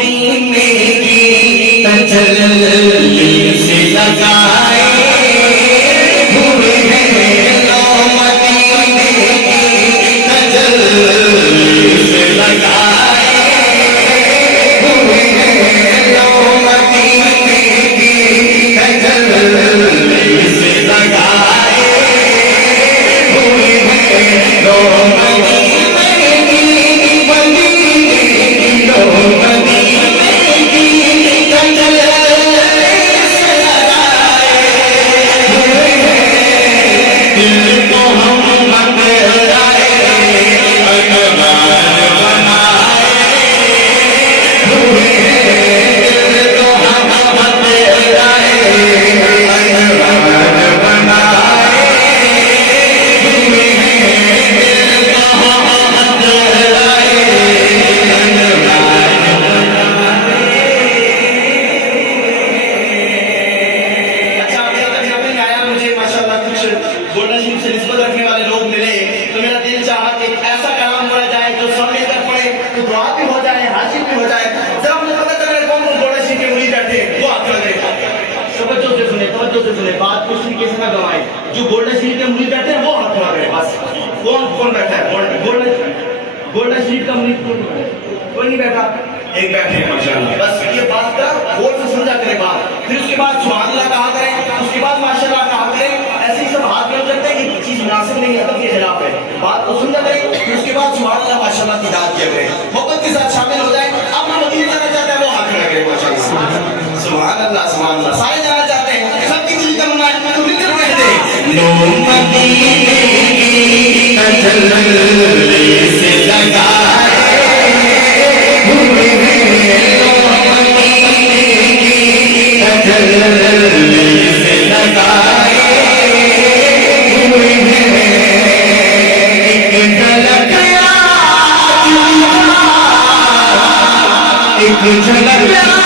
मदीने की तजल्ली से लगाए हुए हैं लो मदीने की तजल्ली से लगाए हुए हैं लो मदीने की तजल्ली से लगाए हुए हैं लो मदीने की लो मदीने की तजल्ली से लगाए हुए हैं दिल को हम मगराए अनवार बनाए हुए हैं दिल को हम मगराए अनवार बनाए हुए हैं दिल को हम मगराए अच्छा अभी तक जब नहीं आया मुझे माशाल्लाह कुछ गोल्डन शीट से निस्बत रखने वाले लोग मिले तो मेरा दिल चाहा कि ऐसा कलाम बोला जाए जो सब मिलकर पढ़े तो दुआ भी हो जाए हासिल भी हो जाए जब मुझे पता चला कौन कौन गोल्डन शीट के मुरीद बैठे वो हाथ लगे तवज्जो से सुने बात कुछ तरीके से ना गवाएं जो गोल्डन शीट के मुरीद बैठे हैं वो हाथ लगे बस कौन कौन बैठा है गोल्डन शीट का मुरीद कोई नहीं बैठा एक बैठे हैं माशाल्लाह बस ये बात का गौर से समझा करें बात फिर उसके बाद सुभान अल्लाह कहा करें उसके बाद माशाल्लाह कहा करें ऐसे ही सब हाथ में करते हैं कि चीज मुनासिब नहीं है तब के खिलाफ है बात को समझा करें फिर उसके बाद सुभान अल्लाह माशाल्लाह की दाद किया करें मोहब्बत के साथ शामिल हो जाए अपना मदीने जाना चाहता है वो हाथ में लगे माशाल्लाह सुभान अल्लाह सारे जाना चाहते हैं सबकी दिल तमन्ना है तो मिलकर कह दे लो मदीने की तजल्ली से लगाए हुए हैं लो मदीने की तजल्ली से लगाए हुए हैं एक झलक एक झलक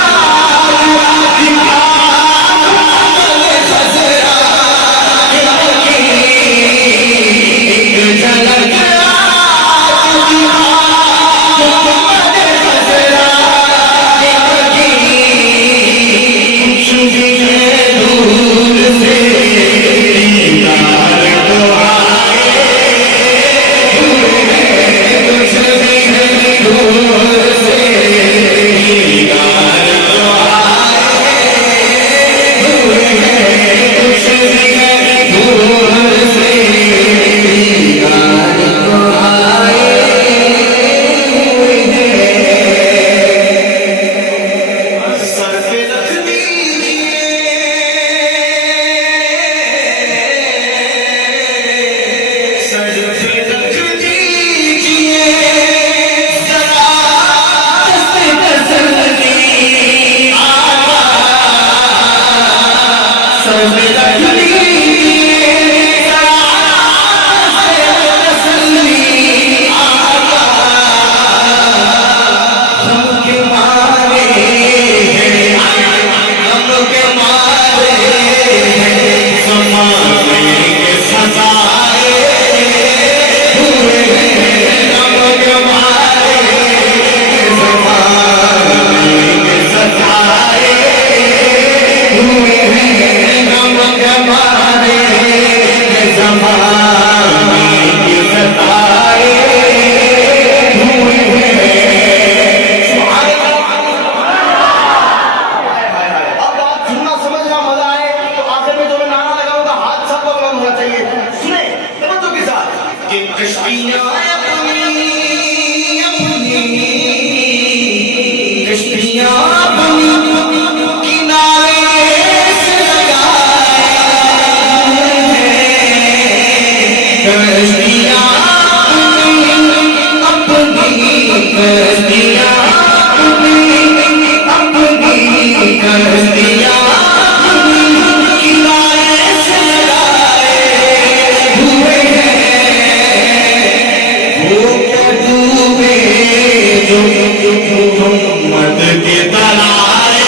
मत के तलाए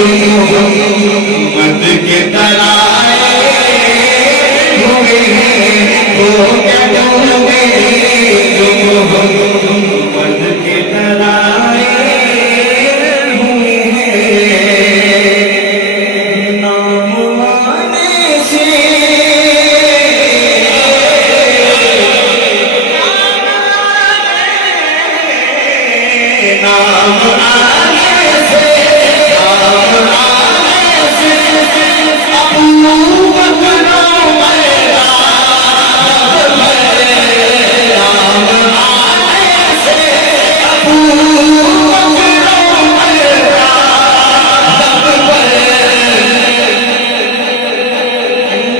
मोहम्मद के तराए हुए हैं वो क्या होंगे जो मोहम्मद के तराए हुए हैं। नाम आने से नाम आने से अबू बकर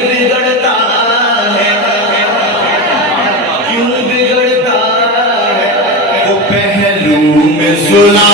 बिगड़ता है क्यों बिगड़ता है वो पहलू में सुना